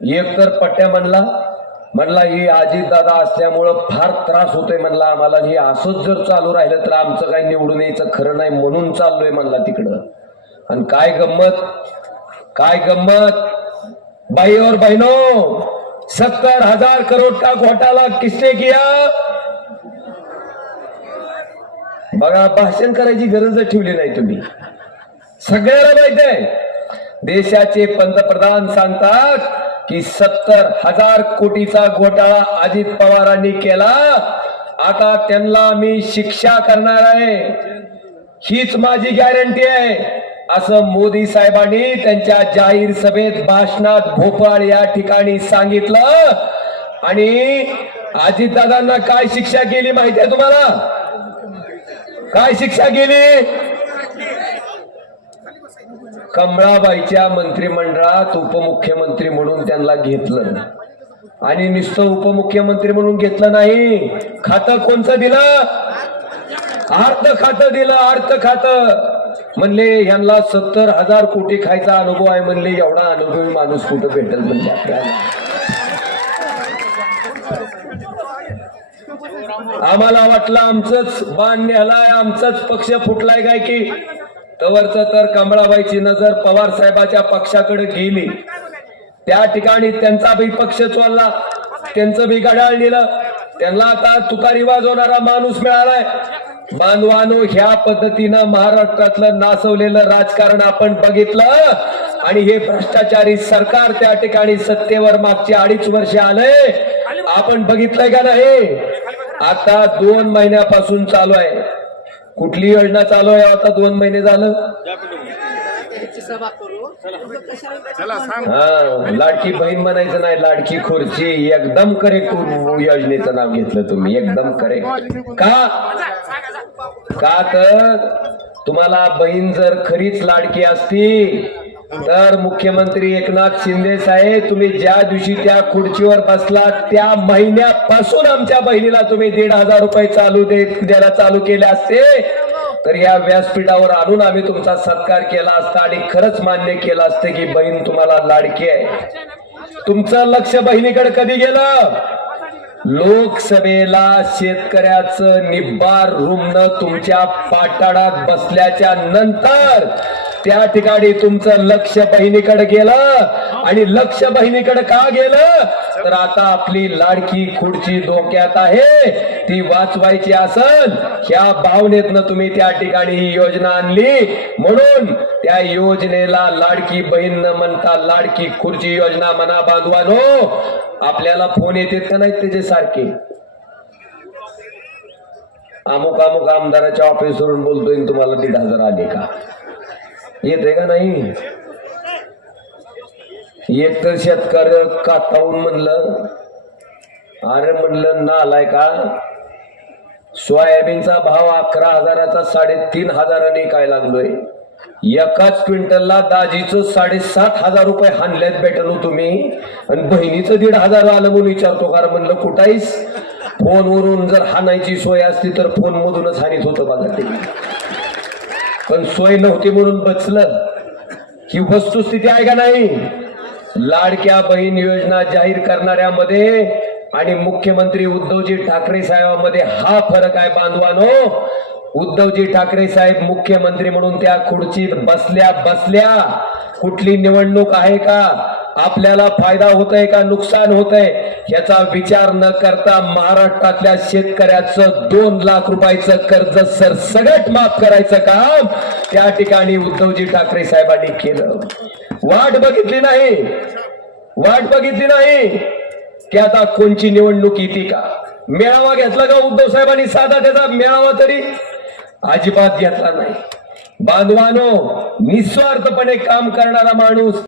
एक तर पट्ट्या म्हणला. म्हणला ही दादा असल्यामुळं फार त्रास होतोय म्हणला आम्हाला. हे असंच जर चालू राहिलं तर आमचं काही निवडून यायचं खरं नाही म्हणून चाललोय म्हणला तिकडं. आणि काय गंमत? काय गंमत? बाई और बहिनो सत्तर हजार करोड़ का घोटाला किसने किया? बघा भाषण करायची गरज ठेवली नाही तुम्ही. सगळ्याला माहीत आहे. देशाचे पंतप्रधान सांगतात की सत्तर हजार कोटीचा घोटाळा अजित पवारांनी केला. आता त्यांना मी शिक्षा करणार आहे. हीच माझी गॅरंटी आहे. असं मोदी साहेबांनी त्यांच्या जाहीर सभेत भाषणात भोपाळ या ठिकाणी सांगितलं. आणि अजितदादांना काय शिक्षा केली माहिती आहे तुम्हाला? काय शिक्षा केली? कमळाबाईच्या मंत्रिमंडळात उपमुख्यमंत्री म्हणून त्यांना घेतलं. आणि नुसतं उपमुख्यमंत्री म्हणून घेतलं नाही. खातं कोणचं दिलं? अर्थ खातं दिलं अर्थ खातं. म्हणले ह्यांना सत्तर हजार कोटी खायचा अनुभव आहे. म्हणले एवढा अनुभवी माणूस कुठं भेटल म्हणजे आपल्याला? आम्हाला वाटलं आमचंच बाण नेहलाय आमचाच पक्ष फुटलाय काय की? तवरचं तर कमळाबाईची नजर पवार साहेबाच्या पक्षाकडे गेली. त्या ठिकाणी त्यांचा बी पक्ष चोरला त्यांचं बी घड्याळ नेलं. त्यांना आता तुतारी वाजवणारा माणूस मिळालाय. बांधवानो ह्या पद्धतीनं महाराष्ट्रातलं नासवलेलं राजकारण आपण बघितलं. आणि हे भ्रष्टाचारी सरकार त्या ठिकाणी सत्तेवर मागचे अडीच वर्ष आलंय आपण बघितलंय का नाही? आता दोन महिन्यापासून चालू आहे. कुठली योजना चालू आहे? आता दोन महिने झालं. हा लाडकी बहीण म्हणायचं नाही लाडकी खुर्ची. एकदम करेक्ट योजनेचं नाव घेतलं तुम्ही. एकदम करेक्ट का? का तर तुम्हाला बहीण जर खरीच लाडकी असती तर मुख्यमंत्री एकनाथ शिंदे साहेब तुम्ही ज्या दिवशी त्या खुर्चीवर बसला त्या महिन्यापासून आमच्या बहिणीला तुम्ही दीड हजार रुपये चालू द्यायला चालू केले असते. तर या व्यासपीठावर आणून आम्ही तुमचा सत्कार केला असता आणि खरंच मान्य केलं असतं की बहीण तुम्हाला लाडकी आहे. तुमचं लक्ष बहिणीकडे कधी गेलं? लोकसभेला शेतकऱ्याचं निब्बार रुमण तुमच्या पाटाडात बसल्याच्या नंतर त्या ठिकाणी तुमचं लक्ष बहिणीकडे गेलं. आणि लक्ष बहिणीकडे का गेलं? तर आता आपली लाडकी खुर्ची धोक्यात आहे. ती वाचवायची असल ह्या भावनेतनं तुम्ही त्या ठिकाणी ही योजना आणली. म्हणून त्या योजनेला लाडकी बहीण न म्हणता लाडकी खुर्ची योजना म्हणा बांधवानो. आपल्याला फोन येतात का नाही त्याचे सारखे अमुक अमुक आमदाराच्या ऑफिसवरून बोलतोय तुम्हाला दीड हजार आले का? येते का नाही? एक तर शेतकऱ्या कातावून म्हणलं अरे म्हणलं नालाय का? सोयाबीनचा भाव अकरा हजाराचा साडेतीन हजाराने काय लागलोय? एकाच क्विंटलला दाजीचं साडेसात हजार रुपये हानल्यात भेटलो तुम्ही. आणि बहिणीचं दीड हजार आलं म्हणून विचारतो कारण म्हणलं कुठाईस? फोनवरून जर हाणायची सोय असती तर फोन मधूनच हानीत होतं बघा ते पण सोय नव्हती म्हणून बचलं ही वस्तुस्थिती आहे का नाही? लाडक्या बहीण योजना जाहीर करणाऱ्यामध्ये आणि मुख्यमंत्री उद्धवजी ठाकरे साहेबांमध्ये हा फरक आहे बांधवानो. उद्धवजी ठाकरे साहेब मुख्यमंत्री म्हणून त्या खुर्चीत बसल्या बसल्या कुठली निवडणूक आहे का? आपल्याला फायदा होतय का नुकसान होतंय? याचा विचार न करता महाराष्ट्रातल्या शेतकऱ्याचं दोन लाख रुपयाचं कर्ज सरसगट माफ करायचं काम त्या ठिकाणी उद्धवजी ठाकरे साहेबांनी केलं. वाट बघितली नाही. वाट बघितली नाही. की आता कोणची निवडणूक येते का? मेळावा घेतला का उद्धव साहेबांनी? साधा त्याचा मेळावा तरी अजिबात घेतला नाही. बांधवानो निस्वार्थपणे काम करणारा माणूस